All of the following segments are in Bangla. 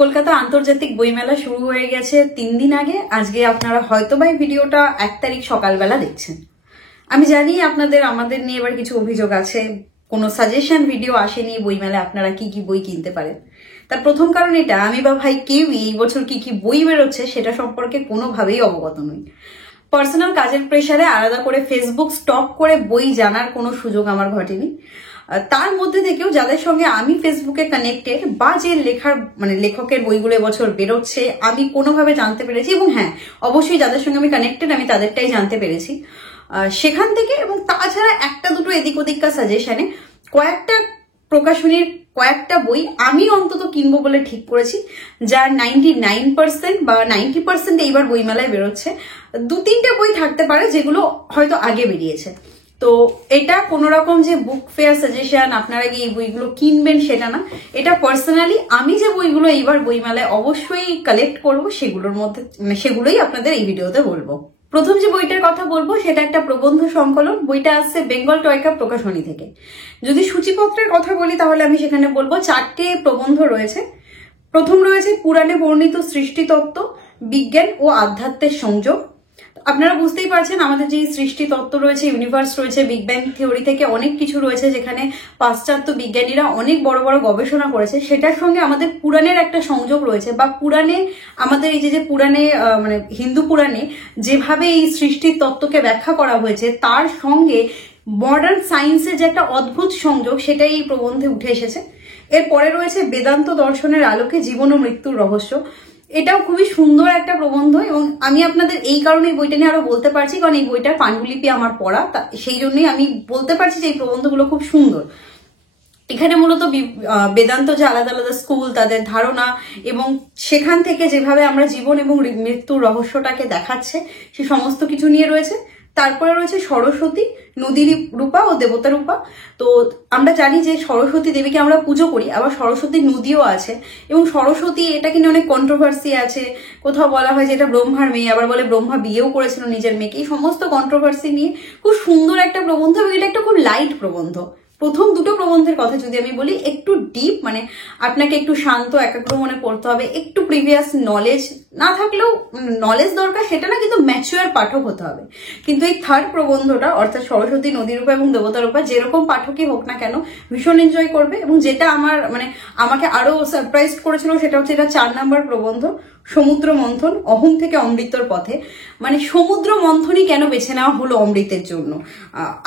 কলকাতা আন্তর্জাতিক বইমেলা শুরু হয়ে গেছে 3 দিন আগে। আজকে আপনারা হয়তোবা এই ভিডিওটা 1 তারিখ সকালবেলা দেখছেন। আমি জানি আপনাদের আমাদের নিয়ে এবার কিছু অভিযোগ আছে, কোনো সাজেশন ভিডিও আসেনি বইমেলায় আপনারা কি কি বই কিনতে পারেন। তার প্রথম কারণ এটা, আমি বা ভাই কেউই এই বছর কি কি বই বেরোচ্ছে সেটা সম্পর্কে কোনোভাবেই অবগত নই। পার্সোনাল কাজের প্রেসারে আলাদা করে ফেসবুক স্টক করে বই জানার কোনো সুযোগ আমার ঘটেনি। তার মধ্যে থেকেও যাদের সঙ্গে আমি ফেসবুকে কানেক্টেড বা যে লেখকের বইগুলো এবছর বেরোচ্ছে আমি কোনোভাবে জানতে পেরেছি, এবং হ্যাঁ অবশ্যই যাদের সঙ্গে আমি কানেক্টেড আমি তাদেরটাই জানতে পেরেছি সেখান থেকে। এবং তাছাড়া একটা দুটো এদিক ওদিককার সাজেশনে কয়েকটা প্রকাশনীর কয়েকটা বই আমি অন্তত কিনবো বলে ঠিক করেছি, যার 99% বা 90% এইবার বইমেলায় বেরোচ্ছে। 2-3টে বই থাকতে পারে যেগুলো হয়তো আগে বেরিয়েছে। তো এটা কোনো রকম যে বুক ফেয়ার সাজেশন আপনারা গিয়ে এই বইগুলো কিনবেন সেটা না, এটা পার্সোনালি আমি যে বইগুলো এইবার বইমেলায় অবশ্যই কালেক্ট করব সেগুলোর মধ্যে সেগুলোই আপনাদের এই ভিডিওতে বলবো। প্রথম যে বইটার কথা বলবো সেটা একটা প্রবন্ধ সংকলন। বইটা আসছে বেঙ্গল টয়কা প্রকাশনী থেকে। যদি সূচিপত্রের কথা বলি তাহলে আমি সেখানে বলবো 4টে প্রবন্ধ রয়েছে। প্রথম রয়েছে পুরাণে বর্ণিত সৃষ্টিতত্ত্ব, বিজ্ঞান ও আধ্যাত্মের সংযোগ। আপনারা বুঝতেই পারছেন আমাদের যে সৃষ্টি তত্ত্ব রয়েছে, ইউনিভার্স রয়েছে, বিগ ব্যাং থিওরি থেকে অনেক কিছু রয়েছে যেখানে পাশ্চাত্য বিজ্ঞানীরা অনেক বড় বড় গবেষণা করেছে, সেটার সঙ্গে আমাদের পুরাণের একটা সংযোগ রয়েছে। বা পুরাণে আমাদের এই যে পুরাণে হিন্দু পুরাণে যেভাবে এই সৃষ্টির তত্ত্বকে ব্যাখ্যা করা হয়েছে তার সঙ্গে মডার্ন সায়েন্সের যে একটা অদ্ভুত সংযোগ সেটাই এই প্রবন্ধে উঠে এসেছে। এরপরে রয়েছে বেদান্ত দর্শনের আলোকে জীবন ও মৃত্যুর রহস্য। এটাও খুবই সুন্দর একটা প্রবন্ধ, এবং আমি আপনাদের এই কারণে বইটা নিয়ে আরো বলতে পারছি কারণ এই বইটার পাণ্ডুলিপি আমার পড়া, সেই জন্যই আমি বলতে পারছি যে এই প্রবন্ধগুলো খুব সুন্দর। এখানে মূলত বেদান্ত যে আলাদা আলাদা স্কুল, তাদের ধারণা এবং সেখান থেকে যেভাবে আমরা জীবন এবং মৃত্যুর রহস্যটাকে দেখাচ্ছে সে সমস্ত কিছু নিয়ে রয়েছে। তারপরে রয়েছে সরস্বতী, নদী রূপা ও দেবতা রূপা। তো আমরা জানি যে সরস্বতী দেবীকে আমরা পুজো করি, আবার সরস্বতী নদীও আছে, এবং সরস্বতী এটাকে নিয়ে অনেক কন্ট্রোভার্সি আছে। কোথাও বলা হয় যে এটা ব্রহ্মার মেয়ে, আবার বলে ব্রহ্মা বিয়েও করেছিল নিজের মেয়েকে। এই সমস্ত কন্ট্রোভার্সি নিয়ে খুব সুন্দর একটা প্রবন্ধ, এবং এটা একটা খুব লাইট প্রবন্ধ। প্রথম দুটো প্রবন্ধের কথা যদি আমি বলি, একটু ডিপ, আপনাকে একটু শান্ত একাগ্র মনে পড়তে হবে, একটু প্রিভিয়াস নলেজ না থাকলেও নলেজ দরকার সেটা না, কিন্তু ম্যাচিওর পাঠক হতে হবে। কিন্তু এই থার্ড প্রবন্ধটা অর্থাৎ সরস্বতী নদীরূপা এবং দেবতারূপা যেরকম পাঠকই হোক না কেন ভীষণ এনজয় করবে। এবং যেটা আমাকে আরো সারপ্রাইজ করেছিল সেটা হচ্ছে এটা 4 নম্বর প্রবন্ধ, সমুদ্র মন্থন, অহং থেকে অমৃতর পথে। সমুদ্র মন্থনই কেন বেছে নেওয়া হলো অমৃতের জন্য?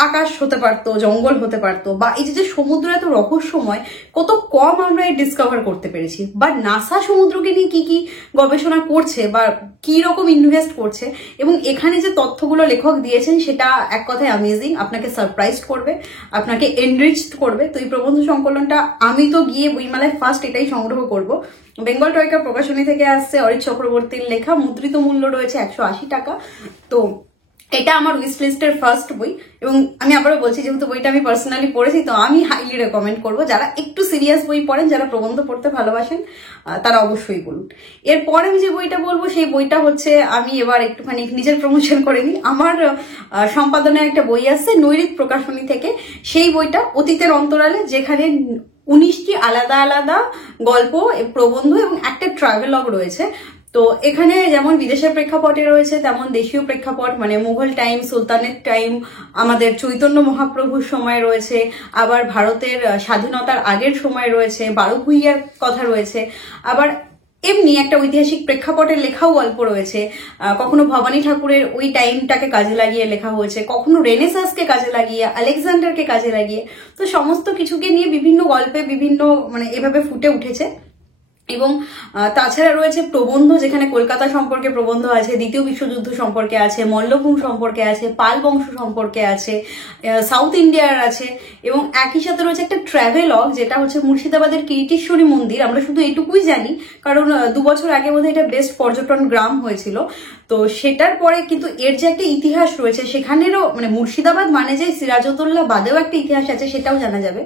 আকাশ হতে পারতো, জঙ্গল হতে পারতো, বা এই যে সমুদ্র এত রহস্যময়, কত কম আমরা ডিসকভার করতে পেরেছি। বা নাসা সমুদ্রকে নিয়ে কি কি গবেষণা করছে বা কি রকম ইনভেস্ট করছে, এবং এখানে যে তথ্যগুলো লেখক দিয়েছেন সেটা এক কথায় অ্যামেজিং, আপনাকে সারপ্রাইজ করবে, আপনাকে এনরিচড করবে। তো এই প্রবন্ধ সংকলনটা আমি তো গিয়ে বইমেলায় ফার্স্ট এটাই সংগ্রহ করব। বেঙ্গল টয়কা প্রকাশনী থেকে আসছে, অরিত চক্রবর্তীর লেখা, মুদ্রিত মূল্য রয়েছে 180 টাকা। তো এটা আমার উইশ লিস্টের ফার্স্ট বই, এবং আমি আবারও বলছি যেহেতু বইটা আমি পার্সোনালি পড়েছি তো আমি হাইলি রেকমেন্ড করবো। যারা একটু সিরিয়াস বই পড়েন, যারা প্রবন্ধ পড়তে ভালোবাসেন তারা অবশ্যই বলুন। এরপরে আমি যে বইটা বলবো সেই বইটা হচ্ছে, আমি এবার একটুখানি নিজের প্রমোশন করে নিই, আমার সম্পাদনে একটা বই আছে নৈরিত প্রকাশনী থেকে। সেই বইটা অতীতের অন্তরালে, যেখানে 19টি আলাদা আলাদা গল্প, প্রবন্ধ এবং একটা ট্রাভেলগ রয়েছে। তো এখানে যেমন বিদেশের প্রেক্ষাপটে রয়েছে তেমন দেশীয় প্রেক্ষাপট, মুঘল টাইম, সুলতানের টাইম, আমাদের চৈতন্য মহাপ্রভুর সময় রয়েছে, আবার ভারতের স্বাধীনতার আগের সময় রয়েছে, 12 ভূঁইয়ার কথা রয়েছে, আবার এমনি একটা ঐতিহাসিক প্রেক্ষাপটের লেখাও গল্প রয়েছে। কখনো ভবানী ঠাকুরের ওই টাইমটাকে কাজে লাগিয়ে লেখা হয়েছে, কখনো রেনেসাসকে কাজে লাগিয়ে, আলেকজান্ডারকে কাজে লাগিয়ে। তো সমস্ত কিছুকে নিয়ে বিভিন্ন গল্পে বিভিন্ন এভাবে ফুটে উঠেছে। এবং তাছাড়া রয়েছে প্রবন্ধ, যেখানে কলকাতা সম্পর্কে প্রবন্ধ আছে, দ্বিতীয় বিশ্বযুদ্ধ সম্পর্কে আছে, মল্লভূম সম্পর্কে আছে, পাল বংশ সম্পর্কে আছে, সাউথ ইন্ডিয়ার আছে, এবং একই সাথে রয়েছে একটা ট্রাভেলগ যেটা হচ্ছে মুর্শিদাবাদের কিরিটেশ্বরী মন্দির। আমরা শুধু এটুকুই জানি কারণ 2 বছর আগে বোধহয় এটা বেস্ট পর্যটন গ্রাম হয়েছিল। তো সেটার পরে কিন্তু এর যে একটা ইতিহাস রয়েছে সেখানেরও মুর্শিদাবাদ যে সিরাজউদ্দৌলা বাদেও একটা ইতিহাস আছে সেটাও জানা যাবে।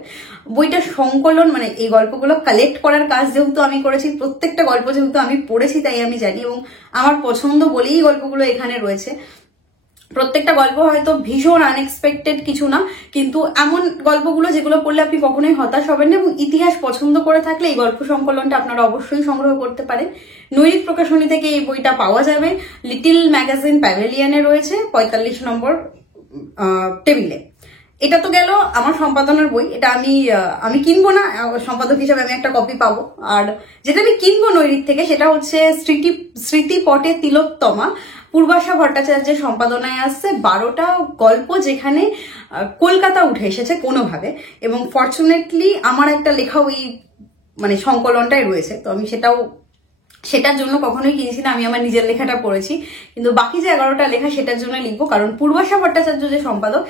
বইটা সংকলন এই গল্পগুলো কালেক্ট করার কাজ যেহেতু আমি করেছি, প্রত্যেকটা গল্প যেহেতু আমি পড়েছি তাই আমি জানি, এবং আমার পছন্দ বলেই গল্পগুলো এখানে রয়েছে। প্রত্যেকটা গল্প হয়তো ভীষণ আনএক্সপেক্টেড কিছু না, কিন্তু এমন গল্পগুলো যেগুলো পড়লে আপনি কখনোই হতাশ হবেন না, এবং ইতিহাস পছন্দ করে থাকলে এই গল্প সংকলনটা আপনারা অবশ্যই সংগ্রহ করতে পারেন। নৈরিক প্রকাশনী থেকে এই বইটা পাওয়া যাবে। লিটিল ম্যাগাজিন প্যাভিলিয়নে রয়েছে 45 নম্বর টেবিলে। এটা তো গেল আমার সম্পাদনার বই, এটা আমি কিনবো না, সম্পাদক হিসাবে আমি একটা কপি পাবো। আর যেটা আমি কিনবো নৈরিক থেকে সেটা হচ্ছে স্মৃতিপটে তিলোত্তমা, পূর্বাশা ভট্টাচার্যের সম্পাদনায় আসছে 12টা গল্প, যেখানে কলকাতা উঠে এসেছে কোনোভাবে, এবং ফরচুনেটলি আমার একটা লেখা ওই মানে সংকলনটাই রয়েছে। তো আমি সেটার জন্য কখনোই কিনেছি না, আমি আমার নিজের লেখাটা পড়েছি, কিন্তু বাকি যে 11টা লেখা সেটার জন্য লিখবো, কারণ পূর্বাশা ভট্টাচার্য যে সম্পাদক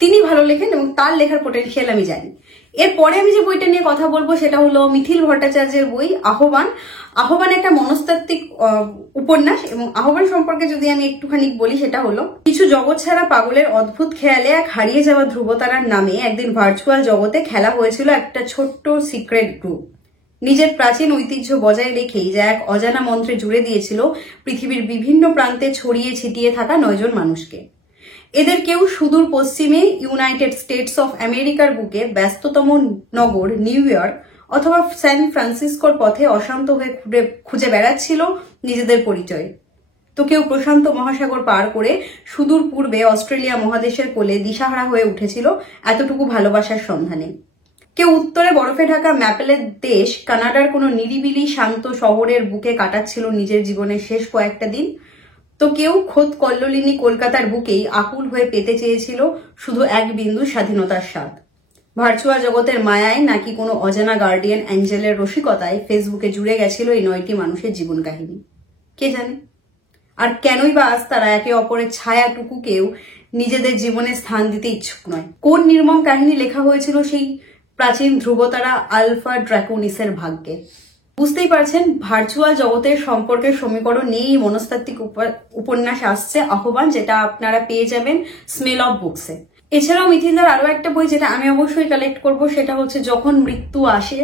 তিনি ভালো লেখেন এবং তার লেখার পোটেনশিয়াল আমি জানি। এরপরে আমি যে বইটা নিয়ে কথা বলবো সেটা হলো মিথিল ভট্টাচার্যের বই আহ্বান। আহ্বান একটা মনস্তাত্ত্বিক উপন্যাস, এবং আহ্বান সম্পর্কে যদি আমি একটুখানি বলি সেটা হলো, কিছু জগৎ ছাড়া পাগলের অদ্ভুত খেয়ালে এক হারিয়ে যাওয়া ধ্রুবতারার নামে একদিন ভার্চুয়াল জগতে খেলা হয়েছিল একটা ছোট্ট সিক্রেট গ্রুপ। নিজের প্রাচীন ঐতিহ্য বজায় রেখেই যা এক অজানা মন্ত্রে জুড়ে দিয়েছিল পৃথিবীর বিভিন্ন প্রান্তে ছড়িয়ে ছিটিয়ে থাকা 9 জন মানুষকে। এদের কেউ সুদূর পশ্চিমে ইউনাইটেড স্টেটস অফ আমেরিকার বুকে ব্যস্ততম নগর নিউ ইয়র্ক অথবা স্যান ফ্রান্সিসকোর পথে অশান্ত হয়ে খুঁজে বেড়াচ্ছিল নিজেদের পরিচয়, তো কেউ প্রশান্ত মহাসাগর পার করে সুদূর পূর্বে অস্ট্রেলিয়া মহাদেশের কোলে দিশাহারা হয়ে উঠেছিল এতটুকু ভালোবাসার সন্ধানে। কেউ উত্তরে বরফে ঢাকা ম্যাপেলের দেশ কানাডার কোনো নিরিবিলি শান্ত শহরের বুকে কাটাচ্ছিল নিজের জীবনের শেষ কয়েকটা দিন, তো কেউ খোদ কল্লোলিনী কলকাতার বুকেই আকুল হয়ে পেতে চেয়েছিল শুধু এক বিন্দু স্বাধীনতার স্বাদ। ভার্চুয়াল জগতের মায়ায় নাকি কোনো অজানা গার্ডিয়ান অ্যাঞ্জেলের রসিকতায় ফেসবুকে জুড়ে গেছিল এই 9টি মানুষের জীবন কাহিনী, কে জানে। আর কেনই বা আজ তারা একে অপরের ছায়াটুকুকেও নিজেদের জীবনে স্থান দিতে ইচ্ছুক নয়? কোন নির্মম কাহিনী লেখা হয়েছিল সেই প্রাচীন ধ্রুবতারা আলফা ড্রাকোনিসের ভাগ্যে? বুঝতেই পারছেন, ভার্চুয়াল জগতের সম্পর্কের সমীকরণ নিয়েই মনস্তাত্ত্বিক উপন্যাস আসছে আহ্বান, যেটা আপনারা পেয়ে যাবেন স্মেল অফ বুকসে। এছাড়াও মিথিলদার আরো একটা বই যেটা আমি অবশ্যই কালেক্ট করব সেটা হচ্ছে যখন মৃত্যু আসে।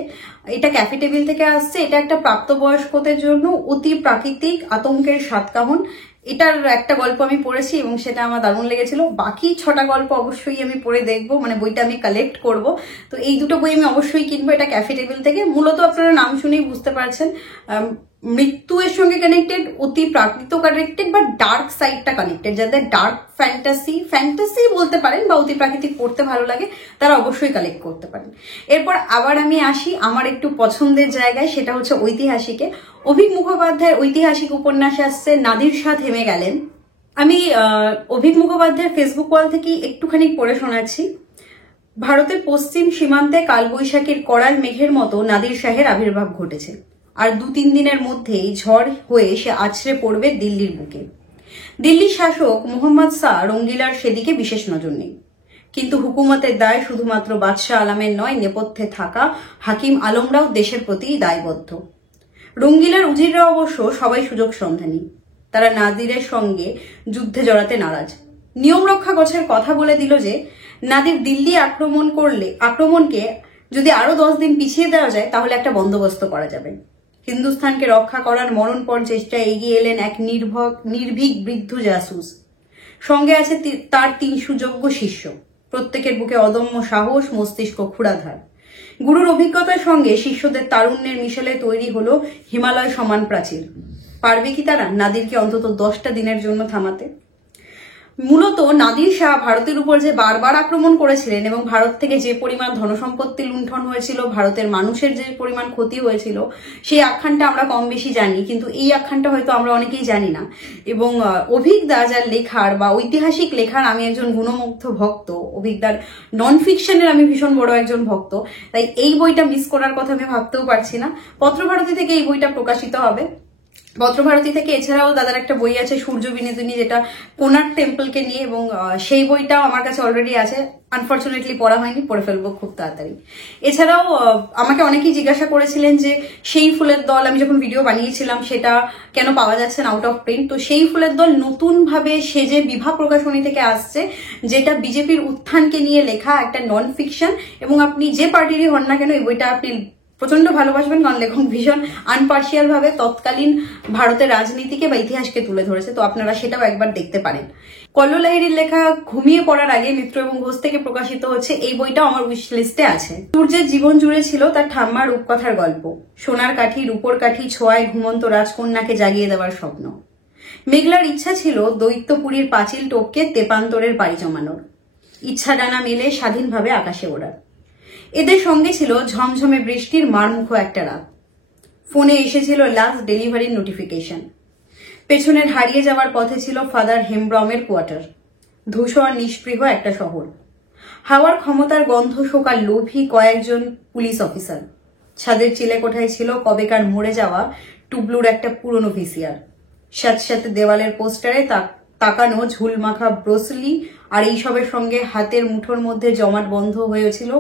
এটা ক্যাফে টেবিল থেকে আসছে। এটা একটা প্রাপ্তবয়স্কদের জন্য অতি প্রাকৃতিক আতঙ্কের সাতকাহন। এটার একটা গল্প আমি পড়েছি এবং সেটা আমার দারুণ লেগেছিল। বাকি 6টা গল্প অবশ্যই আমি পড়ে দেখবো, মানে বইটা আমি কালেক্ট করব। তো এই দুটো বই আমি অবশ্যই কিনবো। এটা ক্যাফে টেবিল থেকে। মূলত আপনারা নাম শুনেই বুঝতে পারছেন, মৃত্যু এর সঙ্গে কানেক্টেড, অতি প্রাকৃত কানেক্টেড, বা ডার্ক সাইডটা কানেক্টেড। যাদের ডার্ক ফ্যান্টাসি বলতে পারেন বা অতি প্রাকৃতিক পড়তে ভালো লাগে তারা অবশ্যই কালেক্ট করতে পারেন। এরপর আবার আমি আসি আমার একটু পছন্দের জায়গায়, সেটা হচ্ছে ঐতিহাসিকে। অভিক মুখোপাধ্যায়ের ঐতিহাসিক উপন্যাস আসছে নাদির শাহ থেমে গেলেন। আমি অভিক মুখোপাধ্যায়ের ফেসবুক ওয়াল থেকে একটুখানি পড়ে শোনাচ্ছি। ভারতের পশ্চিম সীমান্তে কালবৈশাখীর করাল মেঘের মতো নাদির শাহের আবির্ভাব ঘটেছে, আর 2-3 দিনের মধ্যেই ঝড় হয়ে সে আছড়ে পড়বে দিল্লির বুকে। দিল্লির শাসক মোহাম্মদ শাহ রঙ্গিলার সেদিকে বিশেষ নজর নেই, কিন্তু হুকুমতের দায় শুধুমাত্র বাদশাহ আলমের নয়, নেপথ্যে থাকা হাকিম আলমরাও দেশের প্রতি দায়বদ্ধ। রঙ্গিলার উজিররা অবশ্য সবাই সুযোগ সন্ধানী। তারা নাদিরের সঙ্গে যুদ্ধে জড়াতে নারাজ। নিয়ম রক্ষা গোছের কথা বলে দিল যে নাদির দিল্লি আক্রমণকে যদি আরো 10 দিন পিছিয়ে দেওয়া যায় তাহলে একটা বন্দোবস্ত করা যাবে। হিন্দুস্থানকে রক্ষা করার মরণপণ চেষ্টায় এগিয়ে এলেন এক নির্ভীক বৃদ্ধ জাসুস। সঙ্গে আছে তার 3 সুযোগ্য শিষ্য, প্রত্যেকের বুকে অদম্য সাহস, মস্তিষ্ক ক্ষুরাধার। গুরুর অভিজ্ঞতার সঙ্গে শিষ্যদের তারুণ্যের মিশেলে তৈরি হলো হিমালয় সমান প্রাচীর। পারবে কি তারা নাদিরকে অন্তত 10টা দিনের জন্য থামাতে? মূলত নাদির শাহ ভারতের উপর যে বারবার আক্রমণ করেছিলেন এবং ভারত থেকে যে পরিমাণ ধনসম্পত্তি লুণ্ঠন হয়েছিল, ভারতের মানুষের যে পরিমাণ ক্ষতি হয়েছিল, সেই আখ্যানটা আমরা কম বেশি জানি, কিন্তু এই আখ্যানটা হয়তো আমরা অনেকেই জানি না। এবং অভিকদা যার লেখার বা ঐতিহাসিক লেখার আমি একজন গুণমুগ্ধ ভক্ত, অভিকদার নন ফিকশনের আমি ভীষণ বড় একজন ভক্ত, তাই এই বইটা মিস করার কথা আমি ভাবতেও পারছি না। পত্রভারতী থেকে এই বইটা প্রকাশিত হবে। পত্রভারতী থেকে এছাড়াও দাদার একটা বই আছে সূর্য বিনোদিনী, যেটা কোনার্ক টেম্পলকে নিয়ে, এবং সেই বইটাও আমার কাছে অলরেডি আছে। আনফর্চুনেটলি পড়া হয়নি, পড়ে ফেলবো খুব তাড়াতাড়ি। এছাড়াও আমাকে অনেকেই জিজ্ঞাসা করেছিলেন যে সেই ফুলের দল, আমি যখন ভিডিও বানিয়েছিলাম সেটা কেন পাওয়া যাচ্ছে না আউট অফ প্রিন্ট। তো সেই ফুলের দল নতুন ভাবে সেজে বিভা প্রকাশনী থেকে আসছে, যেটা বিজেপির উত্থানকে নিয়ে লেখা একটা নন ফিকশন, এবং আপনি যে পার্টিরই হন না কেন এই বইটা আপনি প্রচন্ড ভালোবাসবেন, কারণ লেখক ভীষণ আনপার্শিয়াল ভাবে তৎকালীন ভারতের রাজনীতিকে বা ইতিহাসকে তুলে ধরেছে। তো আপনারা সেটাও একবার দেখতে পারেন। কল্লোল লাহিড়ীর লেখা ঘুমিয়ে পড়ার আগে মিত্র এবং ঘোষ থেকে প্রকাশিত হচ্ছে এই বইটা আমার উইশ লিস্টে আছে। সূর্যের জীবন জুড়ে ছিল তার ঠাম্মার রূপকথার গল্প, সোনার কাঠি রূপোর কাঠি ছোঁয়ায় ঘুমন্ত রাজকন্যাকে জাগিয়ে দেওয়ার স্বপ্ন। মেঘলার ইচ্ছা ছিল দৈত্যপুরীর পাঁচিল টপকে তেপান্তরের পাড়ি জমানোর, ইচ্ছা ডানা মেলে স্বাধীনভাবে আকাশে ওড়ার। এদের সঙ্গে ছিল ঝমঝমে বৃষ্টির মারমুখো একটা রাত। ফোনে এসেছিল লাস্ট ডেলিভারির নোটিফিকেশন। পেছনের হারিয়ে যাওয়ার পথে ছিল ফাদার হেমব্রমের কোয়ার্টার, ধূসর নিষ্পৃহ একটা শহর। হাওয়ার ক্ষমতার গন্ধ শোকার লোভী কয়েকজন পুলিশ অফিসার। ছাদের চিলেকোঠায় ছিল কবেকার মরে যাওয়া টুবলুর একটা পুরনো ভিসিআর। সাথে দেওয়ালের পোস্টারে তাকানো ঝুলমাখা ব্রোসলি আর এইসবের সঙ্গে হাতের মুঠোর মধ্যে জমাট বন্ধ হয়েছিল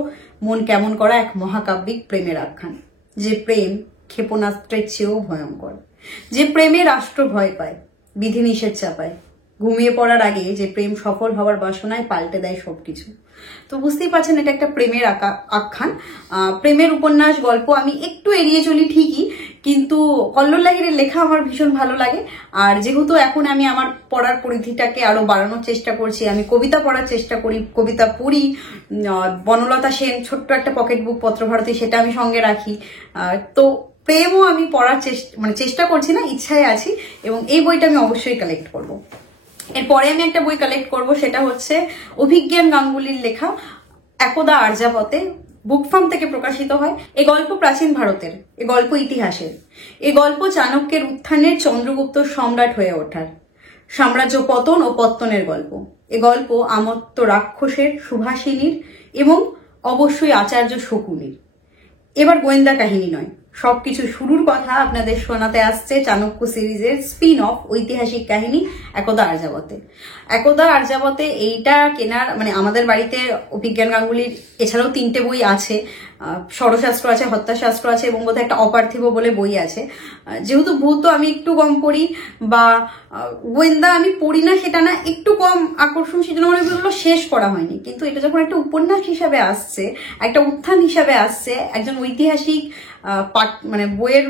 মন কেমন করা এক মহাকাব্যিক প্রেমের আখ্যান। যে প্রেম ক্ষেপণাস্ত্রের চেয়েও ভয়ঙ্কর, যে প্রেমে রাষ্ট্র ভয় পায়, বিধিনিষেধ চাপায়, ঘুমিয়ে পড়ার আগে যে প্রেম সফল হওয়ার বাসনায় পাল্টে দেয় সবকিছু। তো বুঝতেই পারছেন এটা একটা প্রেমের আখ্যান, প্রেমের উপন্যাস গল্প। আমি একটু এড়িয়ে চলি ঠিকই, কিন্তু কল্লোল লাহিড়ীর লেখা আমার ভীষণ ভালো লাগে। আর যেহেতু এখন আমি আমার পড়ার পরিধিটাকে আরো বাড়ানোর চেষ্টা করছি, আমি কবিতা পড়ার চেষ্টা করি, কবিতা পড়ি। বনলতা সেন ছোট্ট একটা পকেট বুক পত্রভারতী, সেটা আমি সঙ্গে রাখি। তো প্রেমও আমি পড়ার চেষ্টা করছি না, ইচ্ছায় আছি, এবং এই বইটা আমি অবশ্যই কালেক্ট করব। এরপরে আমি একটা বই কালেক্ট করব, সেটা হচ্ছে অভিজ্ঞান গাঙ্গুলির লেখা একদা আর্যাবতে, বুকফার্ম থেকে প্রকাশিত হয়। এ গল্প প্রাচীন ভারতের, এ গল্প ইতিহাসের, এ গল্প চাণক্যের উত্থানের, চন্দ্রগুপ্ত সম্রাট হয়ে ওঠার, সাম্রাজ্য পতন ও পত্তনের গল্প। এ গল্প আমত্ত রাক্ষসের, সুভাষিনীর এবং অবশ্যই আচার্য শকুনির। এবার গোয়েন্দা কাহিনী নয়, সবকিছু শুরুর কথা আপনাদের শোনাতে আসছে চাণক্য সিরিজের স্পিন অফ ঐতিহাসিক কাহিনী একদা আর্যাবতে। একদা আর্যাবতে এইটা কেনার আমাদের বাড়িতে অভিজ্ঞান গাঙ্গুলির এছাড়াও 3টে বই আছে, ষড়শাস্ত্র আছে, হত্যাশাস্ত্র আছে এবং বোধহয় একটা অপার্থিব বলে বই আছে। যেহেতু ভূত আমি একটু কম পড়ি বা গোয়েন্দা আমি পড়ি না সেটা না, একটু কম আকর্ষণ, সেজন্য আমার বইগুলো শেষ করা হয়নি। কিন্তু এটা যখন একটা উপন্যাস হিসাবে আসছে, একটা উত্থান হিসাবে আসছে, একজন ঐতিহাসিক বইয়ের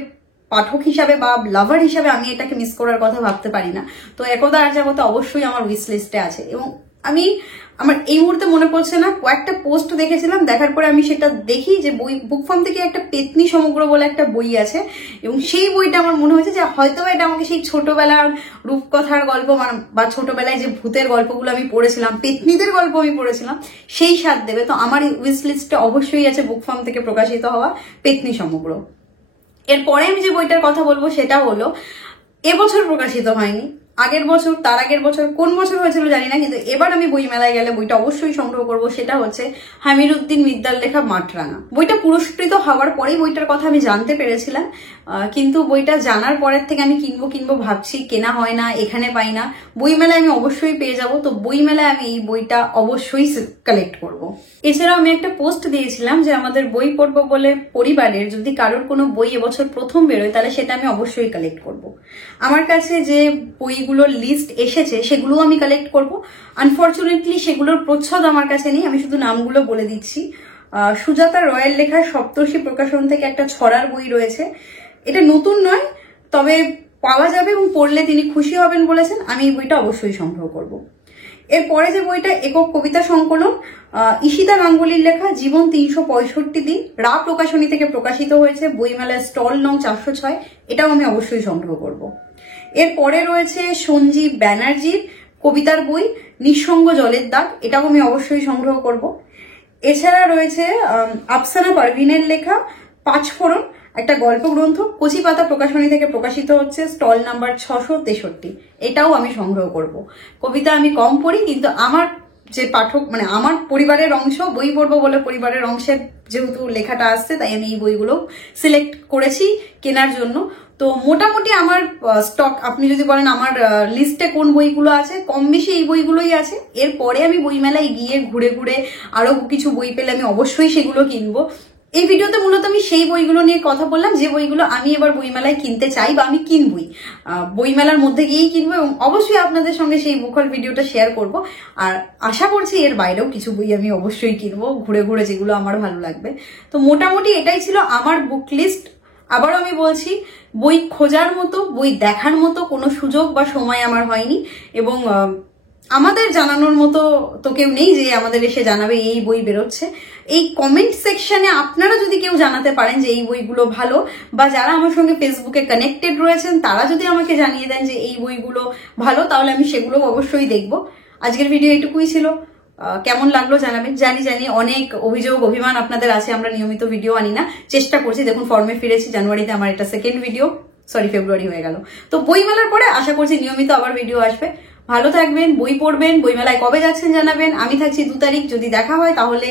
পাঠক হিসাবে বা লাভার হিসাবে আমি এটাকে মিস করার কথা ভাবতে পারি না। তো একদা আর্যাবতে অবশ্যই আমার উইশ লিস্টে আছে। এবং আমার এই মুহূর্তে মনে পড়ছে না, কয়েকটা পোস্ট দেখেছিলাম, দেখার পরে আমি সেটা দেখি যে বুকফার্ম থেকে একটা পেতনি সমগ্র বলে একটা বই আছে, এবং সেই বইটা আমার মনে হয়েছে যে হয়তো এটা আমাকে সেই ছোটবেলার রূপকথার গল্প বা ছোটবেলায় যে ভূতের গল্পগুলো আমি পড়েছিলাম, পেতনিদের গল্প আমি পড়েছিলাম, সেই স্বাদ দেবে। তো আমার উইশ লিস্টে অবশ্যই আছে বুকফার্ম থেকে প্রকাশিত হওয়া পেতনি সমগ্র। এরপরে আমি যে বইটার কথা বলবো সেটা হলো এবছর প্রকাশিত হয়নি, আগের বছর, তার আগের বছর, কোন বছর হয়েছিল জানি না, কিন্তু এবার আমি বই মেলায় গেলে বইটা অবশ্যই সংগ্রহ করব। সেটা হচ্ছে হামির উদ্দিন মিদ্দার লেখা মাঠরাঙা। বইটা পুরস্কৃত হওয়ার পরেই বইটার কথা আমি জানতে পেরেছিলাম, কিন্তু বইটা জানার পরের থেকে আমি কিনবো ভাবছি, কেনা হয় না, এখানে পাই না। বই মেলায় আমি অবশ্যই পেয়ে যাব, তো বই মেলায় আমি এই বইটা অবশ্যই কালেক্ট করব। এছাড়াও আমি একটা পোস্ট দিয়েছিলাম যে আমাদের বই পড়বো বলে পরিবারের যদি কারোর কোনো বই এবছর প্রথম বেরোয় তাহলে সেটা আমি অবশ্যই কালেক্ট করব। আমার কাছে যে বইগুলোর লিস্ট এসেছে সেগুলো আমি কালেক্ট করব। আনফর্চুনেটলি সেগুলোর প্রচ্ছদ আমার কাছে নেই, আমি শুধু নামগুলো বলে দিচ্ছি। সুজাতা রয়ের লেখা সপ্তর্ষি প্রকাশন থেকে একটা ছড়ার বই রয়েছে, এটা নতুন নয়, তবে পাওয়া যাবে এবং পড়লে তিনি খুশি হবেন বলেছেন, আমি এই বইটা অবশ্যই সংগ্রহ করব। এরপরে যে বইটা একক কবিতা সংকলন, ঈশিতা গাঙ্গুলির লেখা জীবন 365 দিন, রা প্রকাশনী থেকে প্রকাশিত হয়েছে, বইমেলায় স্টল নং 406, এটাও আমি অবশ্যই সংগ্রহ করব। এরপরে রয়েছে সঞ্জীব ব্যানার্জির কবিতার বই নিঃসঙ্গ জলের দাগ, এটাও আমি অবশ্যই সংগ্রহ করব। এছাড়া রয়েছে আফসানা পারভিনের লেখা পাঁচফোড়ন, একটা গল্প গ্রন্থ, কচি পাতা প্রকাশনী থেকে প্রকাশিত হচ্ছে, স্টল নাম্বার 663, এটাও আমি সংগ্রহ করব। কবিতা আমি কম পড়ি, কিন্তু আমার যে পাঠক আমার পরিবারের অংশ, বই পড়বো বলে পরিবারের অংশের যেহেতু লেখাটা আসছে, তাই আমি এই বইগুলো সিলেক্ট করেছি কেনার জন্য। তো মোটামুটি আমার স্টক, আপনি যদি বলেন আমার লিস্টে কোন বইগুলো আছে, কম বেশি এই বইগুলোই আছে। এরপরে আমি বইমেলায় গিয়ে ঘুরে ঘুরে আরো কিছু বই পেলে আমি অবশ্যই সেগুলো কিনবো। এই ভিডিওতে মূলত আমি সেই বইগুলো নিয়ে কথা বললাম যে বইগুলো আমি এবার বইমেলায় কিনতে চাই বা আমি কিনবই, বইমেলার মধ্যে গিয়েই কিনবো, এবং অবশ্যই আপনাদের সঙ্গে সেই মুখর ভিডিওটা শেয়ার করব। আর আশা করছি এর বাইরেও কিছু বই আমি অবশ্যই কিনবো ঘুরে ঘুরে, যেগুলো আমার ভালো লাগবে। তো মোটামুটি এটাই ছিল আমার বুক লিস্ট। আবারও আমি বলছি, বই খোঁজার মতো, বই দেখার মতো কোনো সুযোগ বা সময় আমার হয়নি, এবং আমাদের জানানোর মতো তো কেউ নেই যে আমাদের এসে জানাবে এই বই বেরোচ্ছে। এই কমেন্ট সেকশনে আপনারা যদি কেউ জানাতে পারেন যে এই বইগুলো ভালো, বা যারা আমার সঙ্গে ফেসবুকে কানেক্টেড রয়েছেন তারা যদি আমাকে জানিয়ে দেন যে এই বইগুলো ভালো, তাহলে আমি সেগুলো অবশ্যই দেখব। আজকের ভিডিও এটুকুই ছিল। কেমন লাগলো জানাবেন। জানি অনেক অভিযোগ অভিমান আপনাদের আছে, আমরা নিয়মিত ভিডিও আনি না, চেষ্টা করছি। দেখুন ফর্মে ফিরেছি, জানুয়ারিতে আমার এটা সেকেন্ড ভিডিও, ফেব্রুয়ারি হয়ে গেল। তো বইমেলার পরে আশা করছি নিয়মিত আবার ভিডিও আসবে। ভালো থাকবেন, বই পড়বেন। বইমেলায় কবে যাচ্ছেন জানাবেন। আমি থাকছি 2 তারিখ, যদি দেখা হয় তাহলে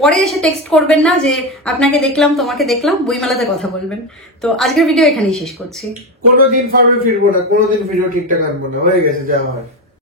পরে এসে টেক্সট করবেন না যে আপনাকে দেখলাম তোমাকে দেখলাম, বইমেলাতে কথা বলবেন। তো আজকের ভিডিও এখানেই শেষ করছি। কোনোদিন ফর্মে ফিরবো না, কোনোদিন ভিডিও ঠিকঠাক আনবো না, হয়ে গেছে যা হয়।